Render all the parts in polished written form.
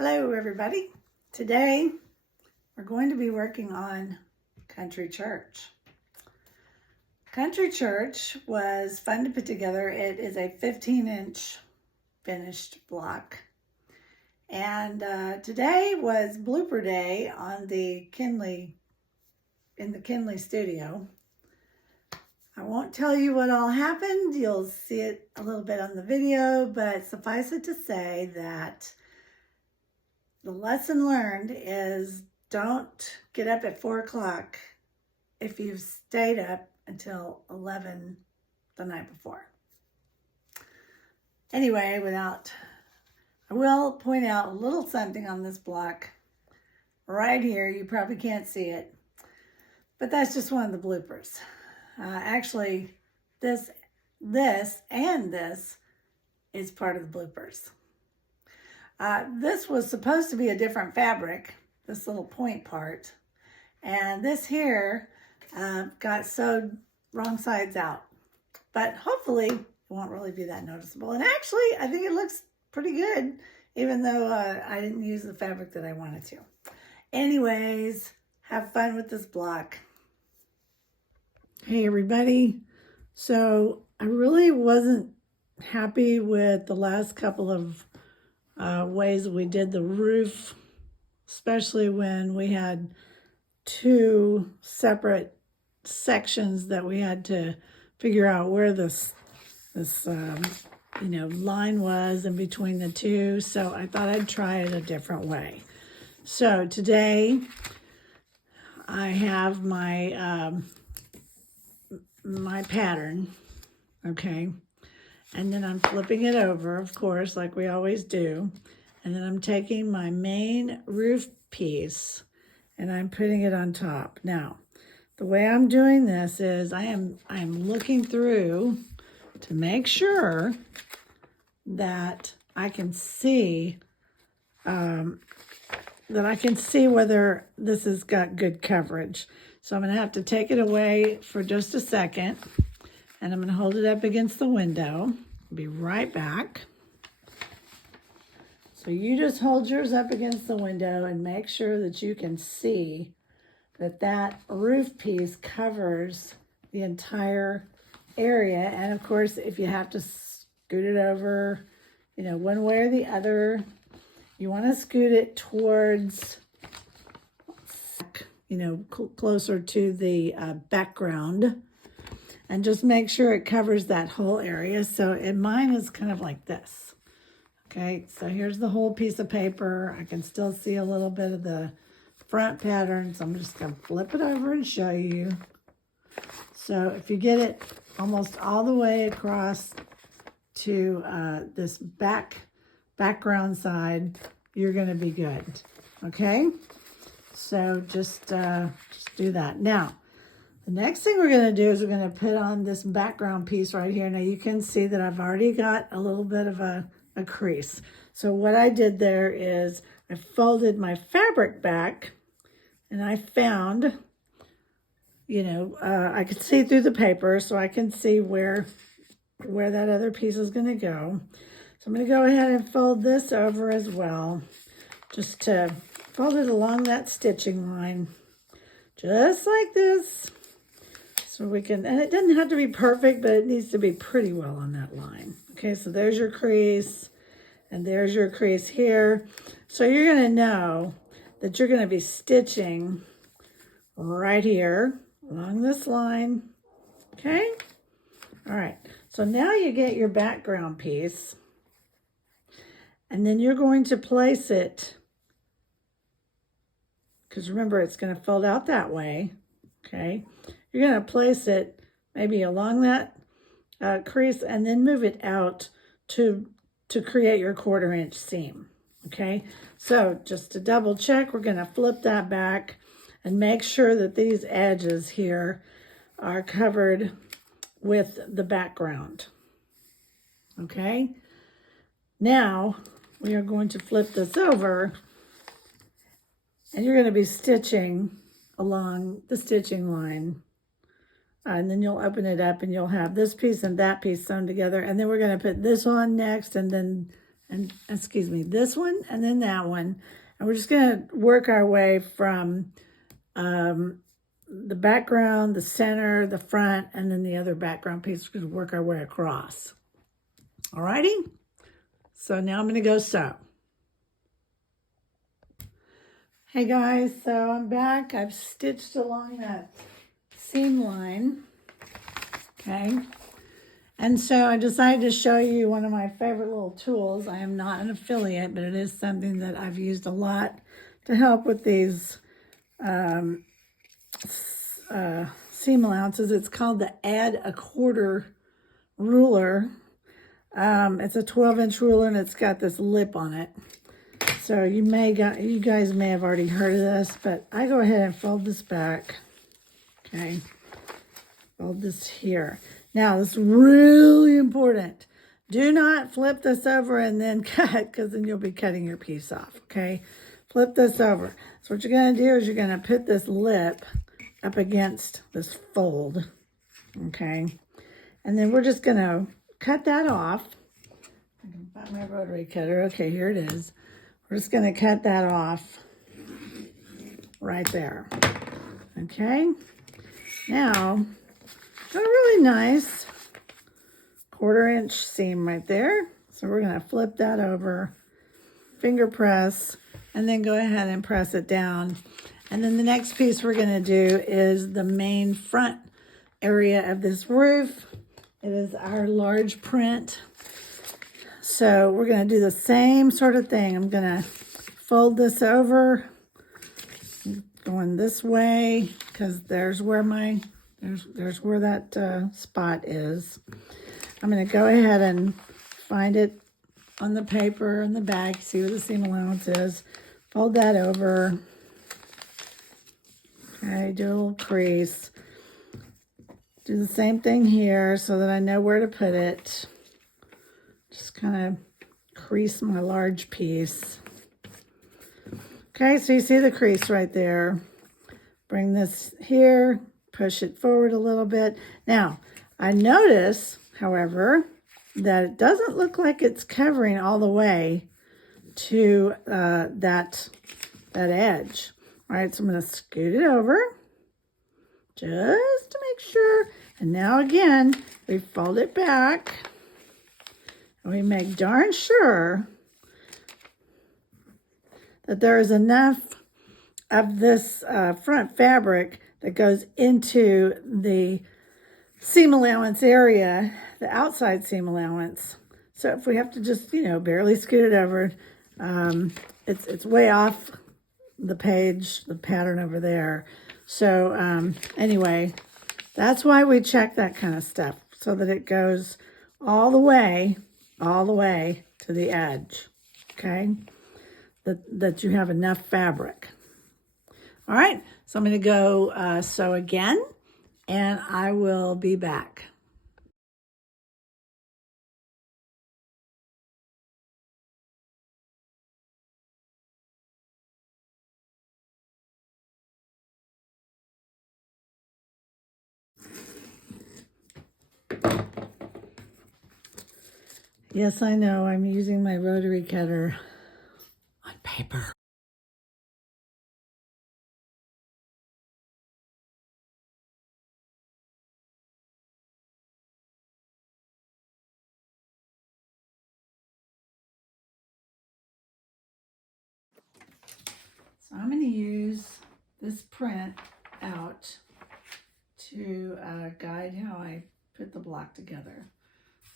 Hello everybody. Today we're going to be working on Country Church. Country Church was fun to put together. It is a 15-inch finished block. And today was blooper day on the Kinley studio. I won't tell you what all happened. You'll see it a little bit on the video, but suffice it to say that the lesson learned is don't get up at 4 o'clock if you've stayed up until 11 the night before. Anyway, I will point out a little something on this block right here. You probably can't see it, but that's just one of the bloopers. Actually, this and this is part of the bloopers. This was supposed to be a different fabric, this little point part, and this here got sewed wrong sides out, but hopefully it won't really be that noticeable. And actually, I think it looks pretty good, even though I didn't use the fabric that I wanted to. Anyways, have fun with this block. Hey everybody, so I really wasn't happy with the last couple of ways we did the roof, especially when we had two separate sections that we had to figure out where this line was in between the two. So I thought I'd try it a different way. So today I have my my pattern, okay, and then I'm flipping it over, of course, like we always do, and then I'm taking my main roof piece and I'm putting it on top. Now, the way I'm doing this is I am looking through to make sure that I can see whether this has got good coverage. So I'm going to have to take it away for just a second, and I'm going to hold it up against the window. I'll be right back. So you just hold yours up against the window and make sure that you can see that that roof piece covers the entire area. And of course, if you have to scoot it over, one way or the other, you want to scoot it towards, closer to the background, and just make sure it covers that whole area. So mine is kind of like this. Okay, so here's the whole piece of paper. I can still see a little bit of the front pattern, so I'm just going to flip it over and show you. So if you get it almost all the way across to this background side, you're going to be good. Okay, so just do that. Now, the next thing we're going to do is we're going to put on this background piece right here. Now you can see that I've already got a little bit of a crease. So what I did there is I folded my fabric back, and I found, I could see through the paper, so I can see where that other piece is going to go. So I'm going to go ahead and fold this over as well, just to fold it along that stitching line, just like this. So we can, and it doesn't have to be perfect, but it needs to be pretty well on that line. Okay, so there's your crease, and there's your crease here. So you're going to know that you're going to be stitching right here along this line. Okay, all right. So now you get your background piece, and then you're going to place it, because remember, it's going to fold out that way. Okay, you're going to place it maybe along that crease, and then move it out to create your 1/4 inch seam. Okay, so just to double check, we're going to flip that back and make sure that these edges here are covered with the background. Okay, now we are going to flip this over, and you're going to be stitching along the stitching line. And then you'll open it up and you'll have this piece and that piece sewn together. And then we're going to put this on next, and then and excuse me, this one and then that one. And we're just gonna work our way from the background, the center, the front, and then the other background piece. We're gonna work our way across. Alrighty? So now I'm gonna go sew. Hey guys, so I'm back. I've stitched along that seam line, okay? And so I decided to show you one of my favorite little tools. I am not an affiliate, but it is something that I've used a lot to help with these seam allowances. It's called the Add a Quarter ruler. It's a 12-inch ruler and it's got this lip on it. So you guys may have already heard of this, but I go ahead and fold this back. Okay, fold this here. Now, this is really important. Do not flip this over and then cut, because then you'll be cutting your piece off, okay? Flip this over. So what you're going to do is you're going to put this lip up against this fold, okay? And then we're just going to cut that off. I can find my rotary cutter. Okay, here it is. We're just going to cut that off right there, okay? Now, got a really nice 1/4-inch seam right there. So we're going to flip that over, finger press, and then go ahead and press it down. And then the next piece we're going to do is the main front area of this roof. It is our large print. So we're going to do the same sort of thing. I'm going to fold this over, going this way, because there's where there's where that spot is. I'm going to go ahead and find it on the paper in the back, see where the seam allowance is. Fold that over. Okay, do a little crease. Do the same thing here so that I know where to put it. Just kind of crease my large piece. Okay, so you see the crease right there. Bring this here, push it forward a little bit. Now, I notice, however, that it doesn't look like it's covering all the way to that edge. All right, so I'm going to scoot it over just to make sure. And now again, we fold it back and we make darn sure that there is enough of this front fabric that goes into the seam allowance area, the outside seam allowance. So if we have to just, barely scoot it over, it's way off the page, the pattern over there. So anyway, that's why we check that kind of stuff, so that it goes all the way to the edge, okay? That you have enough fabric. All right, so I'm going to go sew again, and I will be back. Yes, I know, I'm using my rotary cutter on paper. So I'm going to use this print out to guide how I put the block together.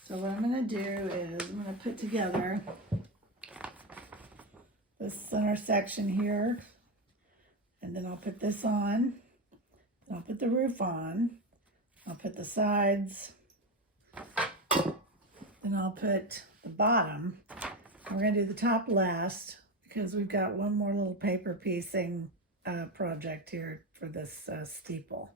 So what I'm going to do is I'm going to put together this center section here, and then I'll put this on, then I'll put the roof on, I'll put the sides, then I'll put the bottom. We're going to do the top last because we've got one more little paper piecing project here for this steeple.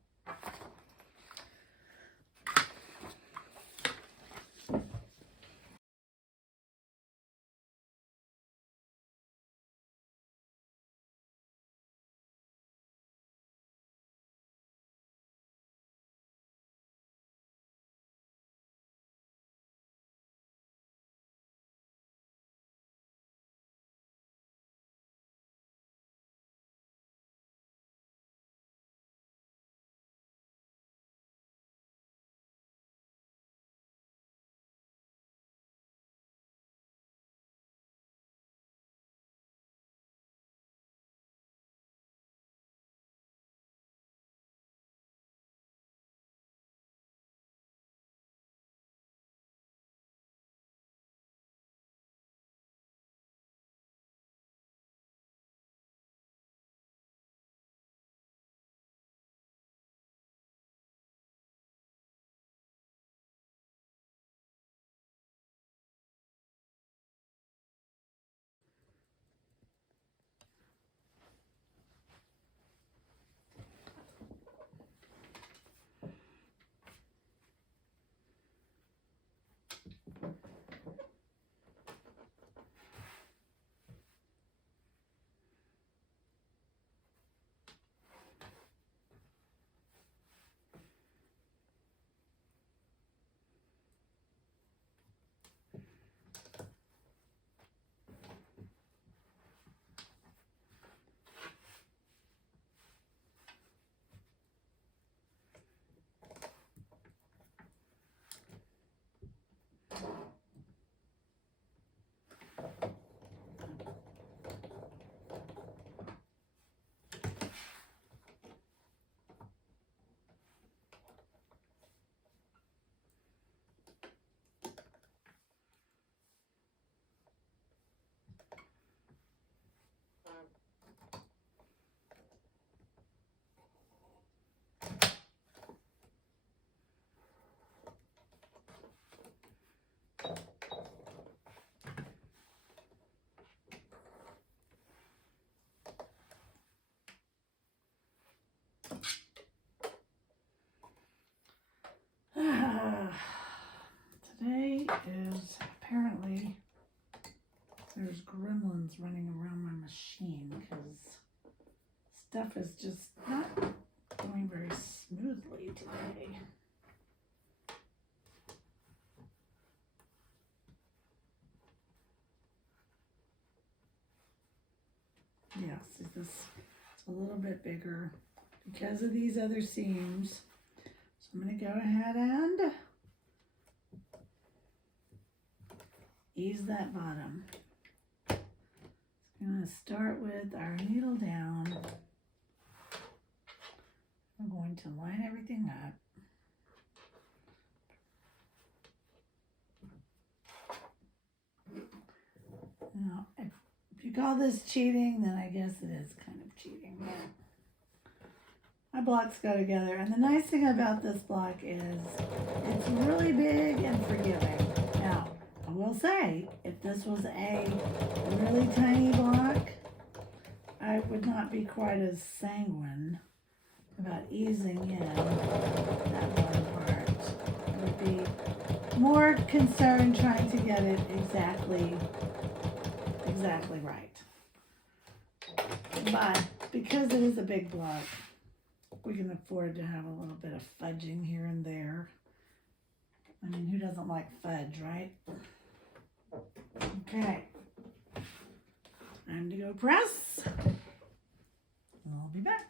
is apparently there's gremlins running around my machine because stuff is just not going very smoothly today. Yes, this is a little bit bigger because of these other seams. So I'm going to go ahead and ease that bottom. I'm going to start with our needle down. I'm going to line everything up. Now, if you call this cheating, then I guess it is kind of cheating. My blocks go together, and the nice thing about this block is it's really big and forgiving. Now, I will say, if this was a really tiny block, I would not be quite as sanguine about easing in that bottom part. I would be more concerned trying to get it exactly right. But because it is a big block, we can afford to have a little bit of fudging here and there. I mean, who doesn't like fudge, right? Okay. Time to go press. I'll be back.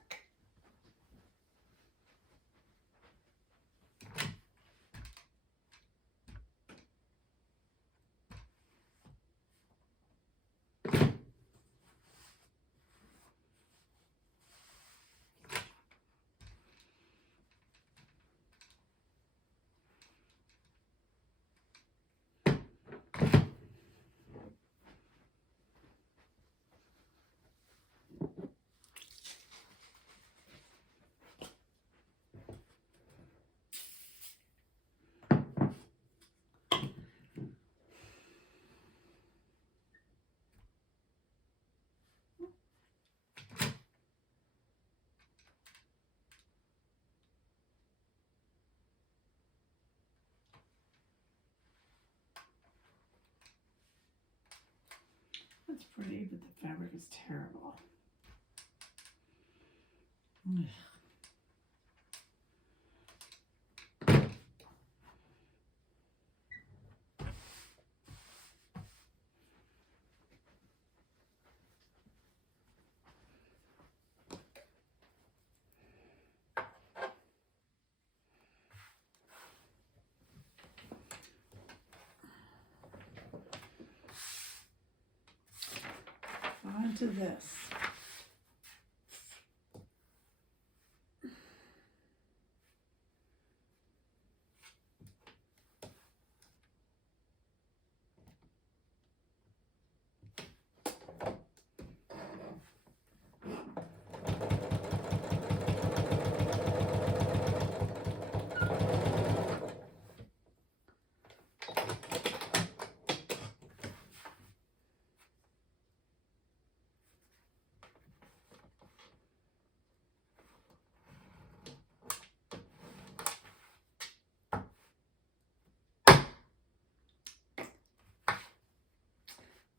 That's pretty, but the fabric is terrible. Ugh. On to this.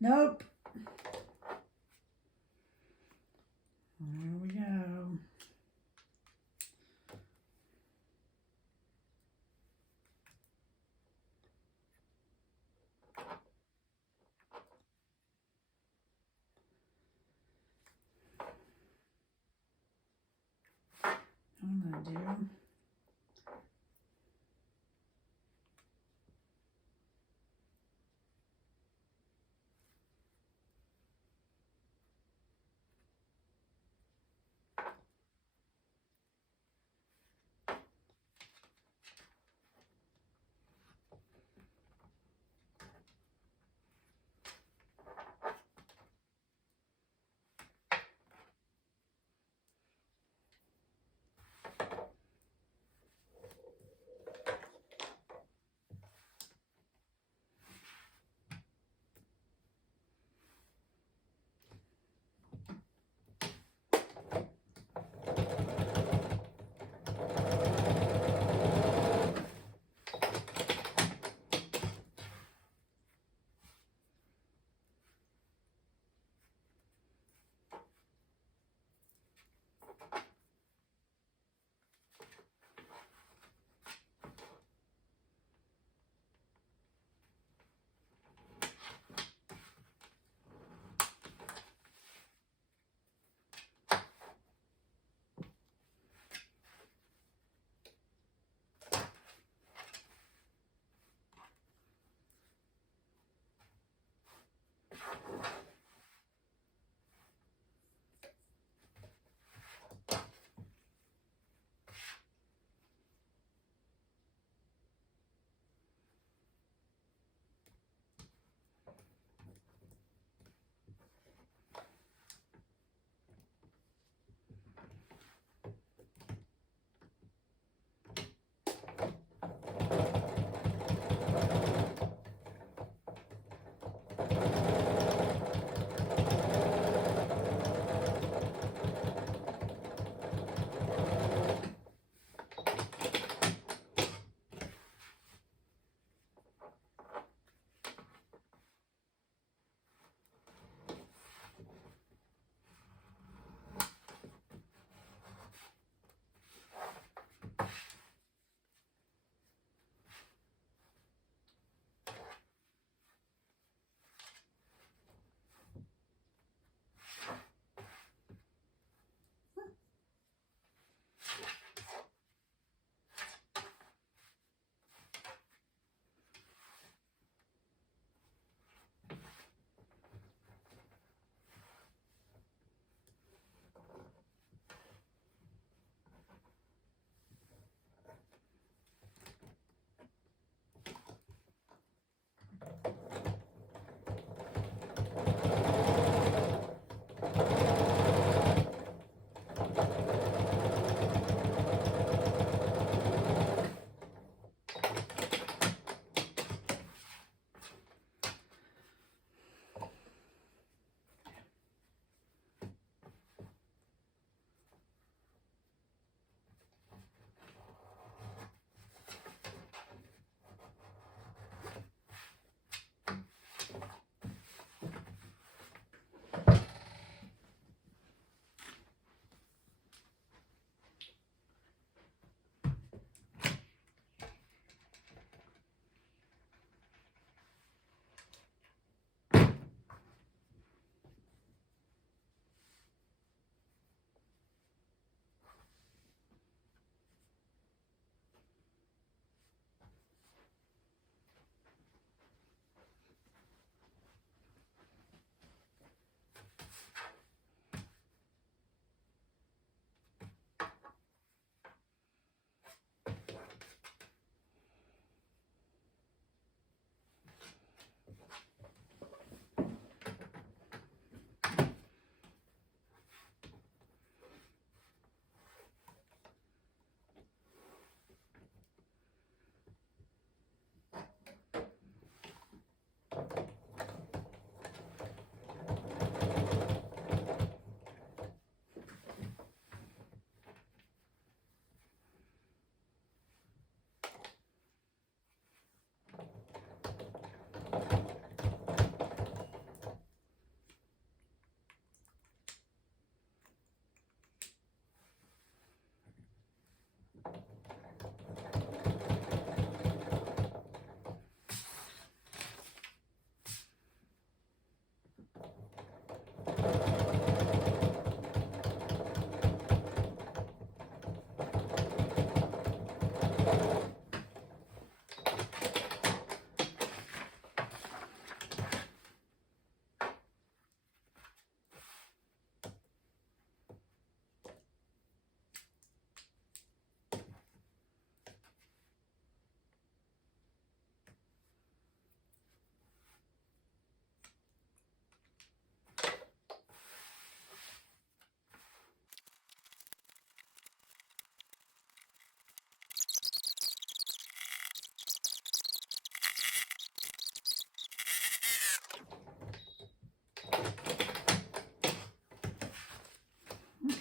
Nope. There we go. I'm going to do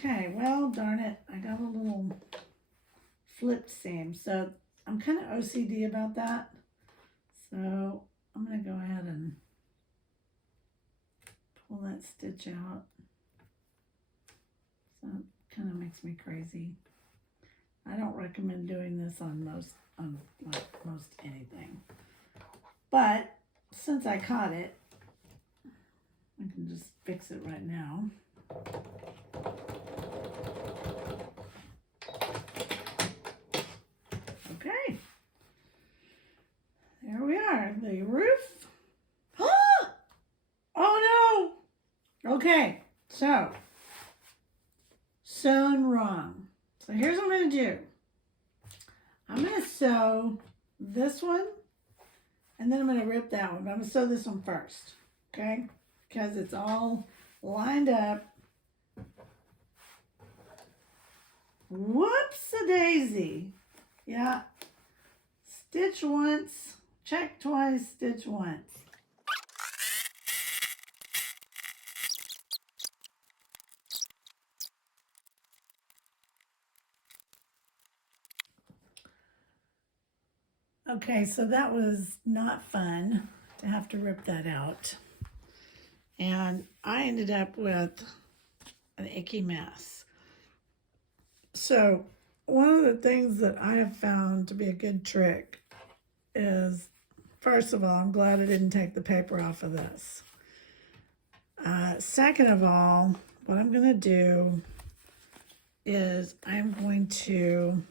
Okay, well, darn it. I got a little flipped seam. So I'm kind of OCD about that. So I'm going to go ahead and pull that stitch out. So it kind of makes me crazy. I don't recommend doing this on most anything. But since I caught it, I can just fix it right now. Okay. There we are, the roof. Oh no! Okay, so sewn wrong. So here's what I'm going to do. I'm going to sew this one, and then I'm going to rip that one. But I'm going to sew this one first, okay? Because it's all lined up. Whoops-a-daisy. Yeah. Stitch once, check twice, stitch once. Okay, so that was not fun to have to rip that out. And I ended up with an icky mess. So one of the things that I have found to be a good trick is, first of all, I'm glad I didn't take the paper off of this. Second of all, what I'm going to do is I'm going to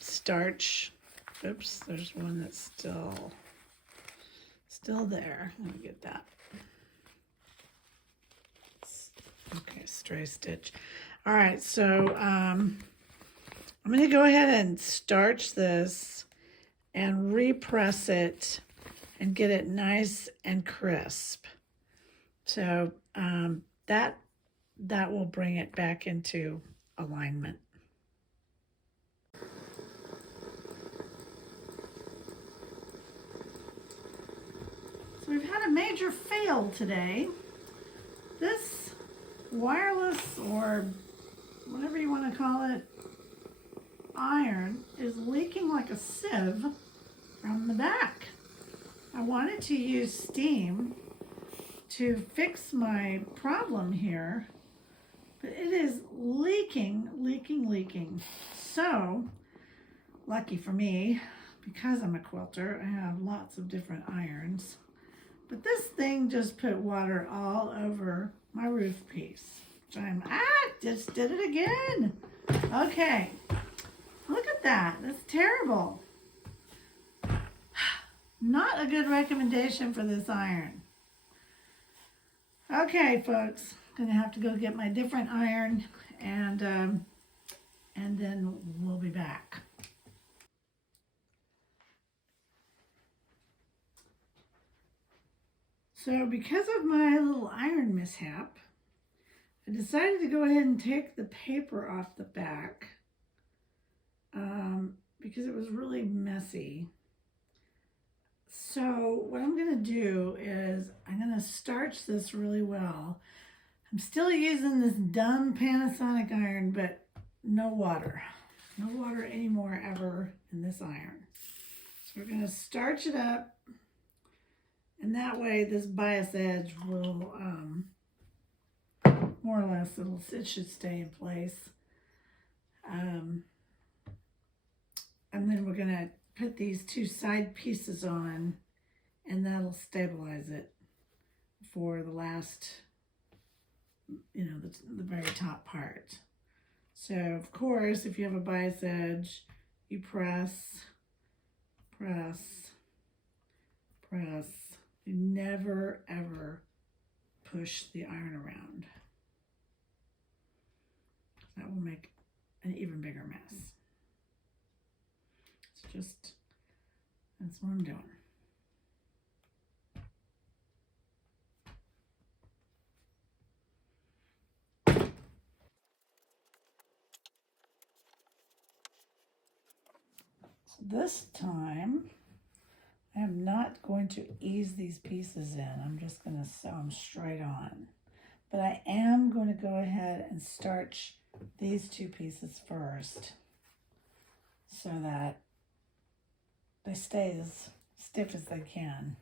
starch. Oops, there's one that's still there. Let me get that. Okay, stray stitch. All right, so I'm going to go ahead and starch this and repress it and get it nice and crisp. So that will bring it back into alignment. So we've had a major fail today. This wireless, or whatever you want to call it, iron is leaking like a sieve from the back. I wanted to use steam to fix my problem here, but it is leaking. So, lucky for me, because I'm a quilter, I have lots of different irons. But this thing just put water all over my roof piece. So just did it again. Okay, look at that. That's terrible. Not a good recommendation for this iron. Okay, folks, gonna have to go get my different iron, and then we'll be back. So because of my little iron mishap, I decided to go ahead and take the paper off the back because it was really messy. So what I'm going to do is I'm going to starch this really well. I'm still using this dumb Panasonic iron, but no water. No water anymore ever in this iron. So we're going to starch it up, and that way this bias edge will more or less it should stay in place. And then we're going to put these two side pieces on, and that'll stabilize it for the last, the very top part. So of course, if you have a bias edge, you press. You never ever push the iron around. That will make an even bigger mess. That's what I'm doing. So this time, I'm not going to ease these pieces in. I'm just going to sew them straight on. But I am going to go ahead and starch these two pieces first so that they stay as stiff as they can.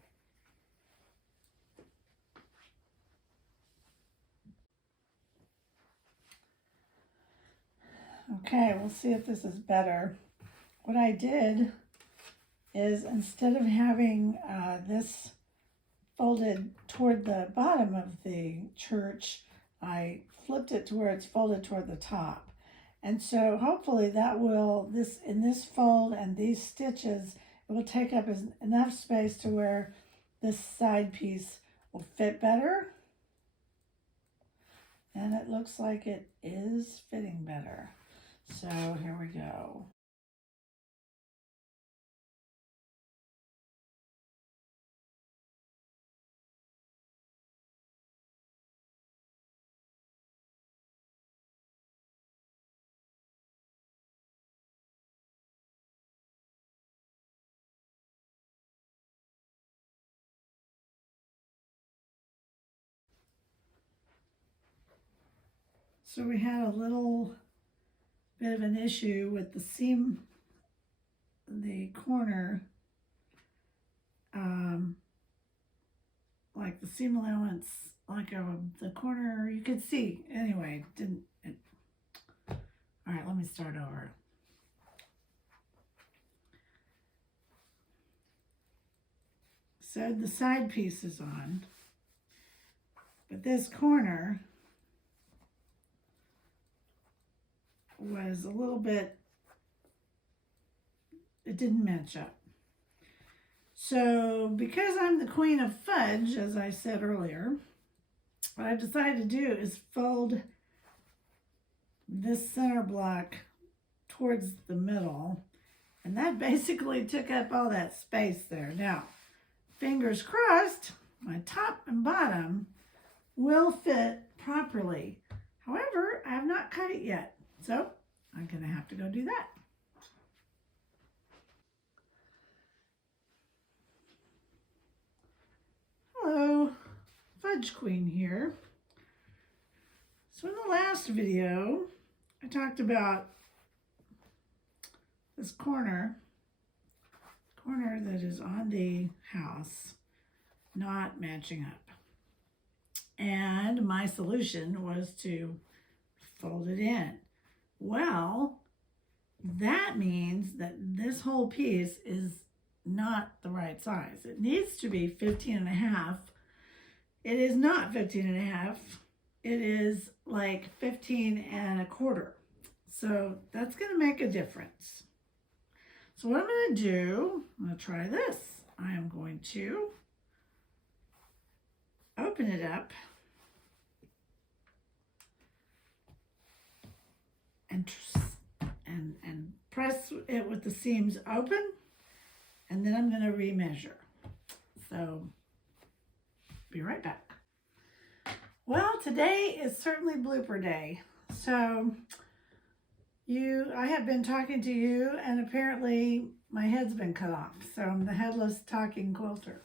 Okay, we'll see if this is better. What I did is, instead of having this folded toward the bottom of the church, I flipped it to where it's folded toward the top. And so hopefully that will, in this fold and these stitches, it will take up enough space to where this side piece will fit better. And it looks like it is fitting better. So here we go. So we had a little bit of an issue with the seam, the corner, like the seam allowance, like the corner, you could see, anyway, all right, let me start over. Sewed the side pieces on, but this corner was a little bit, it didn't match up. So because I'm the queen of fudge, as I said earlier, what I decided to do is fold this center block towards the middle, and that basically took up all that space there. Now, fingers crossed, my top and bottom will fit properly. However, I have not cut it yet, so I'm gonna have to go do that. Hello, Fudge Queen here. So in the last video, I talked about this corner that is on the house not matching up. And my solution was to fold it in. Well, that means that this whole piece is not the right size. It needs to be 15.5. It is not 15.5. It is like 15.25. So that's going to make a difference. So what I'm going to do, I'm going to try this. I am going to open it up and press it with the seams open, and then I'm going to remeasure. So be right back. Well, today is certainly blooper day. So I have been talking to you, and apparently my head's been cut off. So I'm the headless talking quilter.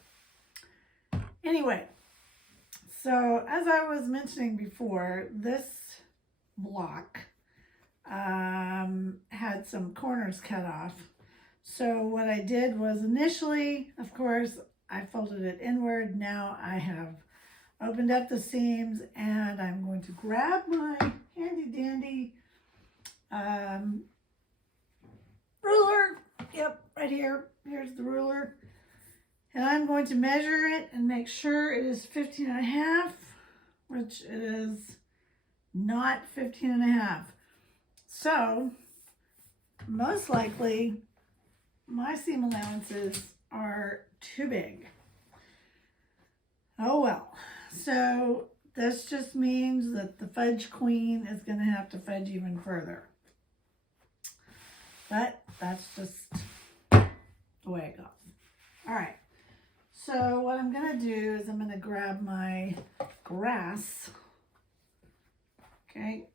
Anyway, so as I was mentioning before, this block had some corners cut off. So what I did was, initially, of course, I folded it inward. Now I have opened up the seams, and I'm going to grab my handy dandy ruler. Yep, right here. Here's the ruler. And I'm going to measure it and make sure it is 15.5, which it is not 15.5. So most likely my seam allowances are too big. Oh well. So this just means that the Fudge Queen is going to have to fudge even further. But that's just the way it goes. All right. So what I'm going to do is I'm going to grab my grass. Okay.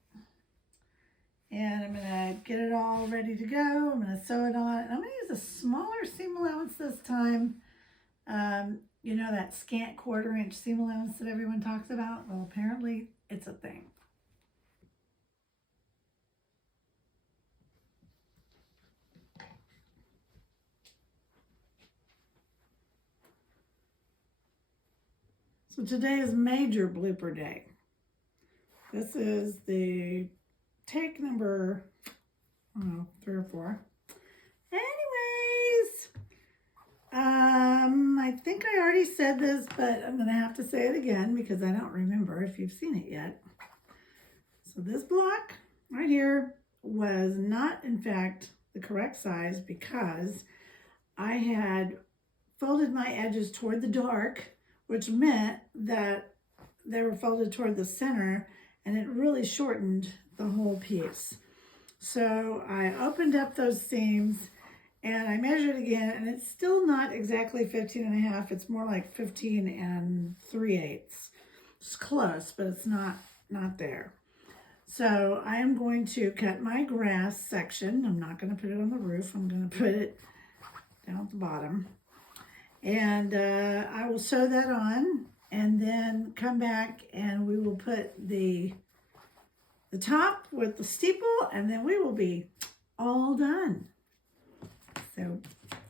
And I'm going to get it all ready to go. I'm going to sew it on. I'm going to use a smaller seam allowance this time You know that scant 1/4 inch seam allowance that everyone talks about? Well, apparently it's a thing. So today is major blooper day. This is the take number, I don't know, 3 or 4. Anyways, I think I already said this, but I'm going to have to say it again because I don't remember if you've seen it yet. So this block right here was not, in fact, the correct size because I had folded my edges toward the dark, which meant that they were folded toward the center, and it really shortened the whole piece. So I opened up those seams and I measured again, and it's still not exactly 15.5. It's more like 15 3/8. It's close, but it's not there. So I am going to cut my grass section. I'm not going to put it on the roof. I'm going to put it down at the bottom. And I will sew that on and then come back and we will put the top with the steeple, and then we will be all done. So